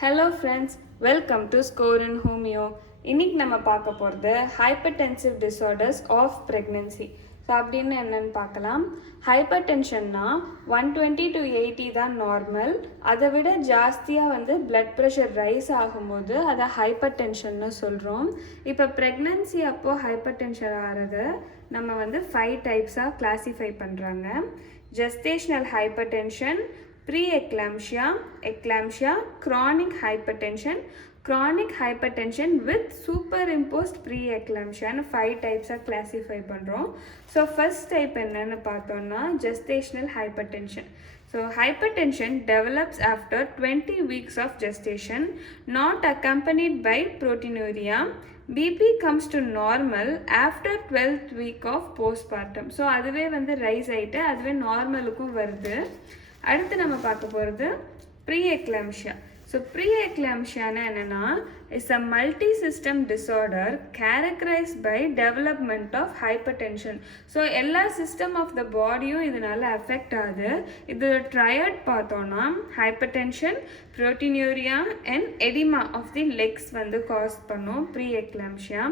Hello friends, welcome to Score in Homeo. இன்னைக்கு நம்ம பார்க்க போகிறது hypertensive disorders of pregnancy. So அப்படின்னு என்னென்னு பார்க்கலாம். ஹைப்பர் டென்ஷன்னா 120 to 80 தான் நார்மல். அதை விட ஜாஸ்தியாக பிளட் ப்ரெஷர் ரைஸ் ஆகும்போது அதை ஹைப்பர் டென்ஷன்னு சொல்கிறோம். இப்போ ப்ரெக்னென்சி அப்போது ஹைப்பர் டென்ஷன் ஆகிறது நம்ம 5 டைப்ஸாக கிளாஸிஃபை பண்ணுறாங்க. Gestational hyper tension, pre-eclampsia, eclampsia, chronic hypertension with superimposed pre-eclampsia ன்னு 5 டைப்ஸாக கிளாஸிஃபை பண்ணுறோம். ஸோ ஃபர்ஸ்ட் டைப் என்னன்னு பார்த்தோன்னா gestational hypertension. So hypertension develops after 20 weeks of gestation, not accompanied by proteinuria. BP comes to normal after 12th week of postpartum. So அதுவே rice ஆகிட்டு அதுவே நார்மலுக்கும் வருது. அடுத்து நம்ம பார்க்க போகிறது ப்ரீஎக்லாம்ஷியா. ஸோ ப்ரீஎக்லாம்ஷியானா என்னென்னா it's a multi system disorder characterised by development of hypertension. So எல்லா சிஸ்டம் ஆஃப் த பாடியும் இதனால் அஃபெக்ட் ஆகுது. இது ட்ரையட் பார்த்தோன்னா hypertension, proteinuria and oedema of the legs cause பண்ணும் preeclampsia.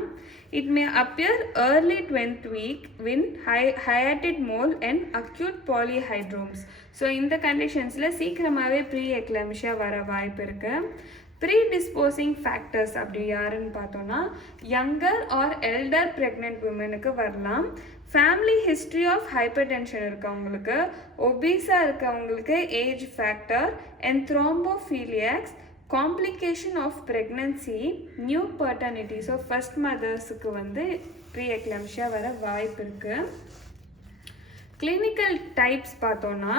It may appear early 20th week with hiatal mole and acute polyhydromes. So இந்த கண்டிஷன்ஸில் சீக்கிரமாகவே ப்ரீஎக்லாம்ஷியா வர வாய்ப்பு இருக்குது. ப்ரீடிஸ்போசிங் ஃபேக்டர்ஸ் அப்படி யாருன்னு பார்த்தோன்னா யங்கர் ஆர் எல்டர் ப்ரெக்னென்ட் உமனுக்கு வரலாம். Family history of hypertension இருக்கவங்களுக்கு, ஒபீஸாக இருக்கவங்களுக்கு age factor and thrombophilias, complication of pregnancy, new paternity. So first மதர்ஸுக்கு ப்ரீஎக்லாம்ஷியா வர வாய்ப்பு இருக்குது. கிளினிக்கல் டைப்ஸ் பார்த்தோன்னா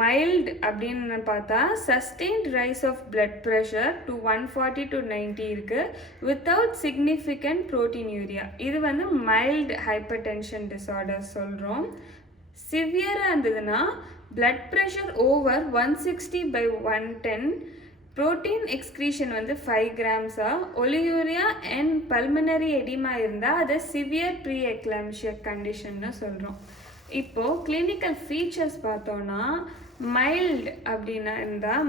மைல்டு அப்படின்னு பார்த்தா sustained rise of blood pressure to 140 to 90 இருக்குது வித்தவுட் சிக்னிஃபிகண்ட் ப்ரோட்டீன்யூரியா. இது மைல்டு ஹைப்பர் டென்ஷன் டிஸார்டர் சொல்கிறோம். சிவியராக இருந்ததுன்னா blood pressure over 160/110, protein excretion 5 grams, ஒலியூரியா அண்ட் பல்மனரி எடிமா இருந்தால் அதை சிவியர் ப்ரீஎக்லாம்ஷியா கண்டிஷன்னு சொல்கிறோம். இப்போது கிளினிக்கல் ஃபீச்சர்ஸ் பார்த்தோன்னா மைல்டு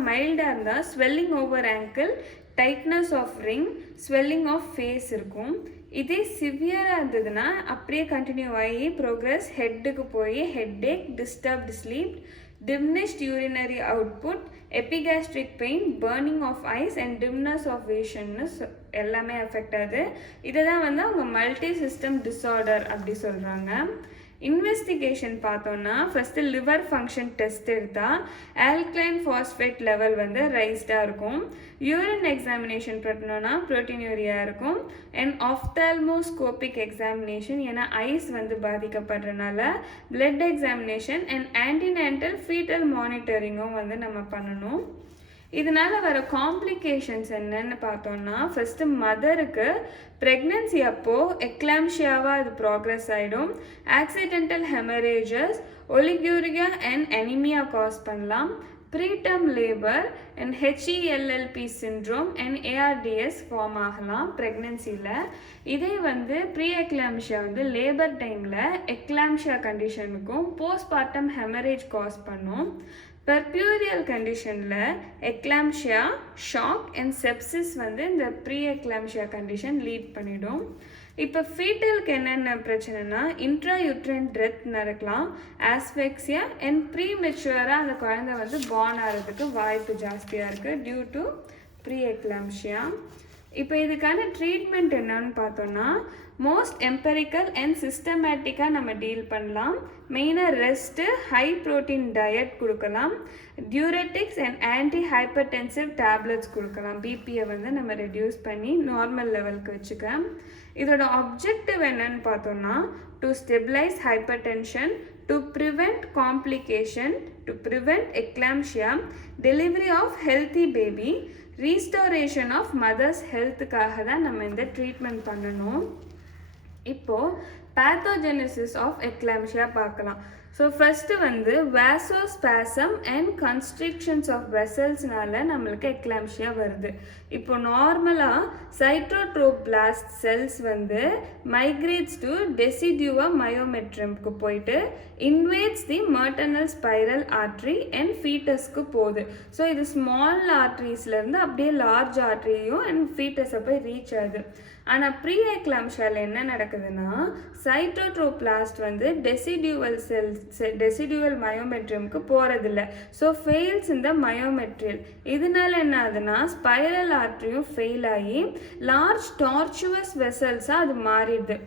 மைல்டாக இருந்தால் swelling over ankle, tightness of ring, swelling of face இருக்கும். இதே சிவியராக இருந்ததுன்னா அப்படியே கண்டினியூ ஆகி ப்ரோக்ரஸ் ஹெட்டுக்கு போய் headache, disturbed sleep, diminished urinary output, epigastric pain, burning of eyes and dimness of vision எல்லாமே அஃபெக்ட் ஆகுது. இதை தான் அவங்க மல்டி சிஸ்டம் டிஸார்டர் அப்படி சொல்கிறாங்க. இன்வெஸ்டிகேஷன் பார்த்தோன்னா ஃபஸ்ட்டு லிவர் ஃபங்க்ஷன் டெஸ்ட் எடுத்தால் ஆல்கலைன் ஃபாஸ்பேட் லெவல் ரைஸ்டாக இருக்கும். யூரின் எக்ஸாமினேஷன் பண்ணோன்னா ப்ரோட்டீனியூரியா இருக்கும். அண்ட் ஆஃப்தால்மோஸ்கோபிக் எக்ஸாமினேஷன், ஏன்னா ஐஸ் பாதிக்கப்படுறதுனால blood examination and antenatal foetal மானிட்டரிங்கும் நம்ம பண்ணணும். இதனால் வர காம்ப்ளிகேஷன்ஸ் என்னன்னு பார்த்தோன்னா ஃபஸ்ட்டு மதருக்கு ப்ரெக்னென்சி அப்போது எக்லாம்ஷியாவாக அது ப்ராக்ரெஸ் ஆகிடும். Accidental haemorrhages, oliguria and anaemia cause பண்ணலாம். Preterm labour and HELLP syndrome and ARDS form ஆகலாம் ப்ரெக்னென்சியில். இதே ப்ரீஎக்லாம்ஷியா லேபர் டைமில் எக்லாம்ஷியா கண்டிஷனுக்கும் போஸ்ட்மார்ட்டம் ஹெமரேஜ் காஸ் பண்ணும். பெர்பியூரியல் கண்டிஷனில் எக்லாம்ஷியா, ஷாக் அண்ட் செப்சிஸ் இந்த ப்ரீஎக்லாம்ஷியா கண்டிஷன் லீட் பண்ணிடும். இப்போ ஃபீட்டலுக்கு என்னென்ன பிரச்சனைனா இன்ட்ராயூட்ரைன் டெத் நடக்கலாம், ஆஸ்பெக்சியா அண்ட் ப்ரீமெச்சுவராக அந்த குழந்தை பார்ன் ஆகிறதுக்கு வாய்ப்பு ஜாஸ்தியாக இருக்குது டியூ டு ப்ரீஎக்லாம்ஷியா. இப்போ இதுக்கான ட்ரீட்மெண்ட் என்னன்னு பார்த்தோன்னா மோஸ்ட் எம்பெரிக்கல் அண்ட் சிஸ்டமேட்டிக்காக நம்ம டீல் பண்ணலாம். மெயினாக ரெஸ்ட்டு, ஹை ப்ரோட்டீன் டயட் கொடுக்கலாம், டியூரெட்டிக்ஸ் அண்ட் ஆன்டி ஹைப்பர்டென்சிவ் டேப்லெட்ஸ் கொடுக்கலாம். பிபியை நம்ம ரெடியூஸ் பண்ணி நார்மல் லெவலுக்கு வச்சுக்க. இதோட ஆப்ஜெக்டிவ் என்னன்னு பார்த்தோன்னா to stabilise hypertension, to prevent complication, to prevent eclampsia, delivery of healthy baby, restoration of mother's ஹெல்த்துக்காக தான் நம்ம இந்த ட்ரீட்மெண்ட் பண்ணணும். இப்போது பேத்தோஜெனிசிஸ் ஆஃப் எக்லாம்ஷியா பார்க்கலாம். ஸோ ஃபஸ்ட்டு வந்து வேசோஸ்பாசம் அண்ட் கன்ஸ்ட்ரிக்ஷன்ஸ் ஆஃப் வெசல்ஸ்னால நம்மளுக்கு எக்லாம்ஷியா வருது. இப்போ நார்மலாக சைட்டோட்ரோபிளாஸ்ட் செல்ஸ் வந்து மைக்ரேட்ஸ் டு டெசிடியூவா மயோமெட்ரம்க்கு போயிட்டு invades the மர்டனல் spiral artery and ஃபீட்டஸ்க்கு போகுது. ஸோ இது ஸ்மால் ஆர்ட்ரிஸ்லேருந்து அப்படியே லார்ஜ் ஆர்ட்ரியையும் அண்ட் ஃபீட்டஸை போய் ரீச் ஆகுது. ஆனால் ப்ரீ எக்லாம்ஷியாவில் என்ன நடக்குதுன்னா சைட்டோட்ரோபிளாஸ்ட் வந்து டெசிடியூவல் மயோமெட்ரியம்க்கு போகிறதில்ல. ஸோ ஃபெயில்ஸ் இந்த மயோமெட்ரியல். இதனால என்ன ஆகுதுன்னா ஸ்பைரல் ஆர்ட்ரியும் ஃபெயில் ஆகி லார்ஜ் டார்ச்சுவஸ் வெசல்ஸாக அது மாறிடுது.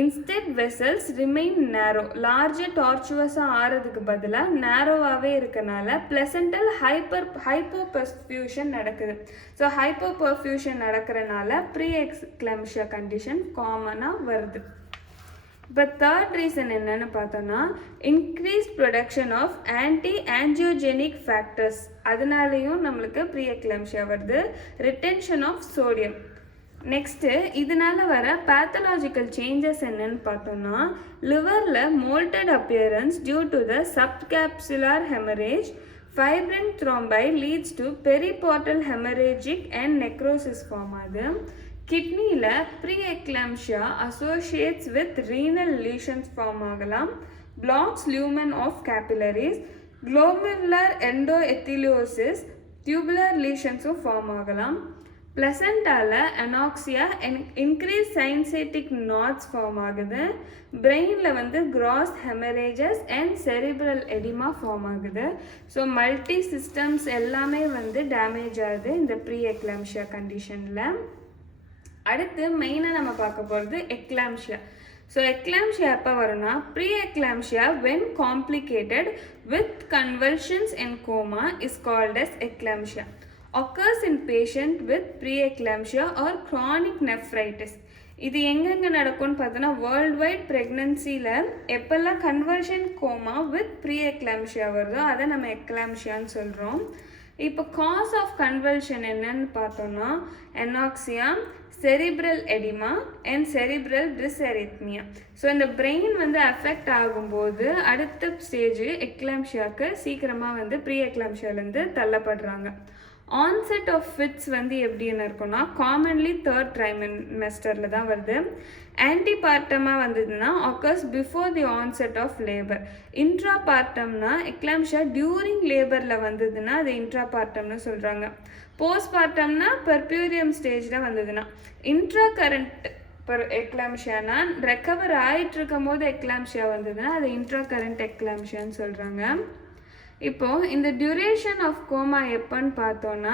Instead vessels remain narrow. Larger டார்ச்சுவஸாக ஆறதுக்கு பதிலாக நேரோவாகவே இருக்கனால பிளசண்டல் ஹைப்போபர்ஃபியூஷன் நடக்குது. ஸோ ஹைப்போபர்ஃபியூஷன் நடக்கிறனால ப்ரீ எக்லாம்ஷியா கண்டிஷன் காமனாக வருது. இப்போ தேர்ட் ரீசன் என்னன்னு பார்த்தோன்னா increased production of anti angiogenic factors. அதனாலேயும் நம்மளுக்கு ப்ரீ எக்லாம்ஷியா வருது. Retention of sodium. நெக்ஸ்ட்டு இதனால் வர பேத்தலாஜிக்கல் சேஞ்சஸ் என்னன்னு பார்த்தோம்னா லிவரில் mottled appearance due to the subcapsular haemorrhage. Fibrin thrombi leads to periportal haemorrhagic and necrosis form ஆகுது. கிட்னியில் pre eclampsia associates with renal lesions form ஆகலாம். Blocks lumen of capillaries, glomerular endotheliosis, tubular லீஷன்ஸும் form ஆகலாம். பிளசண்டால anoxia increase syncytial knots form ஆகுது. பிரெயினில் வந்து gross haemorrhages and cerebral oedema form ஆகுது. ஸோ மல்டி சிஸ்டம்ஸ் எல்லாமே வந்து டேமேஜ் ஆகுது இந்த ப்ரீ எக்லாம்ஷியா கண்டிஷனில். அடுத்து மெயினாக நம்ம பார்க்க போகிறது எக்லாம்ஷியா. ஸோ எக்லாம்ஷியா எப்போ வரும்னா pre eclampsia when complicated with convulsions and coma is called as eclampsia. occurs in patient with preeclampsia or chronic nephritis. இது எங்கெங்கே நடக்கும்னு பார்த்தோன்னா வேர்ல்டு வைட் ப்ரெக்னன்சியில் எப்போல்லாம் கன்வர்ஷன் கோமா வித் ப்ரீ எக்லாம்ஷியா வருதோ அதை நம்ம எக்லாம்ஷியான்னு சொல்கிறோம். இப்போ காஸ் ஆஃப் கன்வல்ஷன் என்னன்னு பார்த்தோன்னா anoxia, cerebral oedema and cerebral dysrhythmia. So இந்த பிரெயின் வந்து அஃபெக்ட் ஆகும்போது அடுத்த ஸ்டேஜ் எக்லாம்ஷியாவுக்கு சீக்கிரமாக வந்து ப்ரீ எக்லாம்ஷியாலேருந்து தள்ளப்படுறாங்க. ஆன்செட் ஆஃப் ஃபிட்ஸ் வந்து எப்படின்னு இருக்குன்னா காமன்லி தேர்ட் ட்ரைமெஸ்டரில் தான் வருது. ஆன்டிபார்ட்டமாக வந்ததுன்னா occurs before the onset of labour. இன்ட்ராபார்ட்டம்னா எக்லாம்ஷியா டியூரிங் லேபரில் வந்ததுன்னா அது இன்ட்ராபார்ட்டம்னு சொல்கிறாங்க. போஸ்ட்பார்ட்டம்னா பெர்பியூரியம் ஸ்டேஜில் வந்ததுன்னா. இன்ட்ரா கரண்ட் எக்லாம்ஷியானா ரெக்கவர் ஆகிட்டு இருக்கும் போது எக்லாம்ஷியா வந்ததுன்னா அது இன்ட்ரா கரண்ட் எக்லாம்ஷியான்னு சொல்கிறாங்க. இப்போது இந்த டியூரேஷன் ஆஃப் கோமா எப்போன்னு பார்த்தோன்னா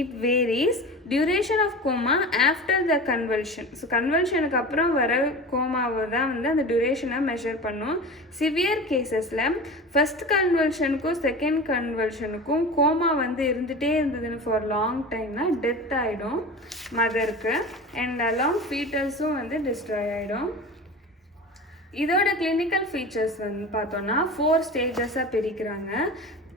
it varies. Duration of coma after the convulsion. So கன்வல்ஷனுக்கு அப்புறம் வர கோமாவை தான் வந்து அந்த டியூரேஷனை மெஷர் பண்ணும். சிவியர் கேசஸில் ஃபஸ்ட் கன்வல்ஷனுக்கும் செகண்ட் கன்வல்ஷனுக்கும் கோமா வந்து இருந்துகிட்டே இருந்ததுன்னு ஃபார் லாங் டைம்னா டெத் ஆகிடும் மதருக்கு. அண்ட் அலாங் ஃபீட்டர்ஸும் வந்து டிஸ்ட்ராய் ஆகிடும். இதோட கிளினிக்கல் ஃபீச்சர்ஸ் வந்து பார்த்தோன்னா 4 ஸ்டேஜஸாக பிரிக்கிறாங்க.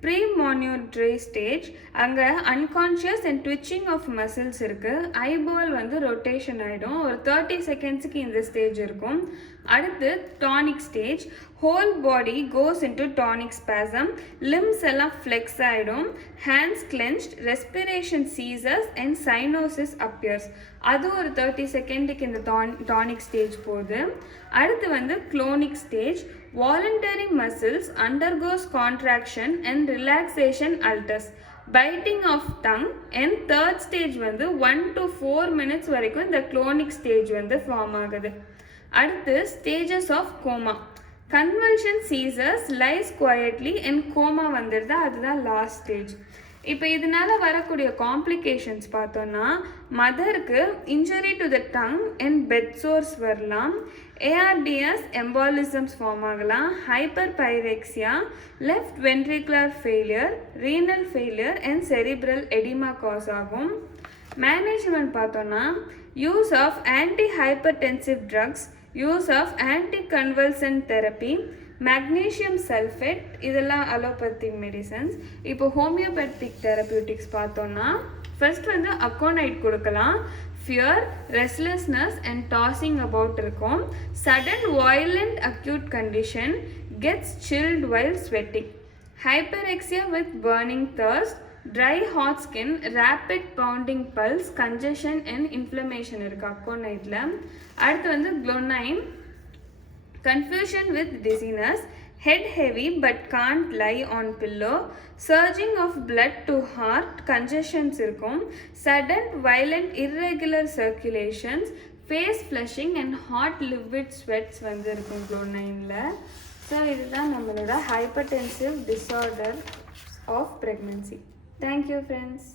ப்ரீமானியூட்ரி ஸ்டேஜ், அங்கே unconscious and twitching of muscles இருக்குது. ஐபால் வந்து ரொட்டேஷன் ஆகிடும். ஒரு 30 செகண்ட்ஸுக்கு இந்த ஸ்டேஜ் இருக்கும். அடுத்து tonic stage, whole body goes into tonic spasm, limbs எல்லாம் ஃப்ளெக்ஸ் ஆகிடும், hands clenched, respiration ceases and cyanosis appears. அது ஒரு 30 செகண்டுக்கு இந்த டானிக் ஸ்டேஜ் போகுது. அடுத்து வந்து க்ளோனிக் stage, voluntary muscles undergoes contraction and relaxation alters, biting of tongue, and third stage வந்து 1 to 4 minutes வரைக்கும் இந்த clonic stage வந்து ஃபார்ம் ஆகுது. அடுத்து stages of coma, convulsion seizures, lies quietly and coma வந்துடுது, அதுதான் லாஸ்ட் ஸ்டேஜ். இப்போ இதனால் வரக்கூடிய காம்ப்ளிகேஷன்ஸ் பார்த்தோன்னா மதருக்கு injury to the tongue and bed sores வரலாம், ஏஆர்டிஎஸ் எம்பாலிசம்ஸ் ஃபார்ம் ஆகலாம், hyper pyrexia, left ventricular failure, renal failure and cerebral oedema cause ஆகும். மேனேஜ்மெண்ட் பார்த்தோன்னா use of anti hypertensive drugs, use of anti convulsant therapy, magnesium sulphate, இதெல்லாம் allopathic medicines. இப்போ homeopathic therapeutics பார்த்தோன்னா first வந்து aconite கொடுக்கலாம். Fear, restlessness and tossing about இருக்கும். Sudden violent acute condition, gets chilled while sweating. Hyperexia with burning thirst, dry hot skin, rapid pounding pulse, congestion and inflammation இருக்குது அக்கோனைட்டில். அடுத்து வந்து குளோனைன், confusion with dizziness, head heavy but can't lie on pillow, surging of blood to heart, congestions இருக்கும், sudden violent irregular circulations, face flushing and hot livid sweats வந்து இருக்கும் குளோனைனில். So இதுதான் நம்மளோட hypertensive disorder of pregnancy. Thank you friends.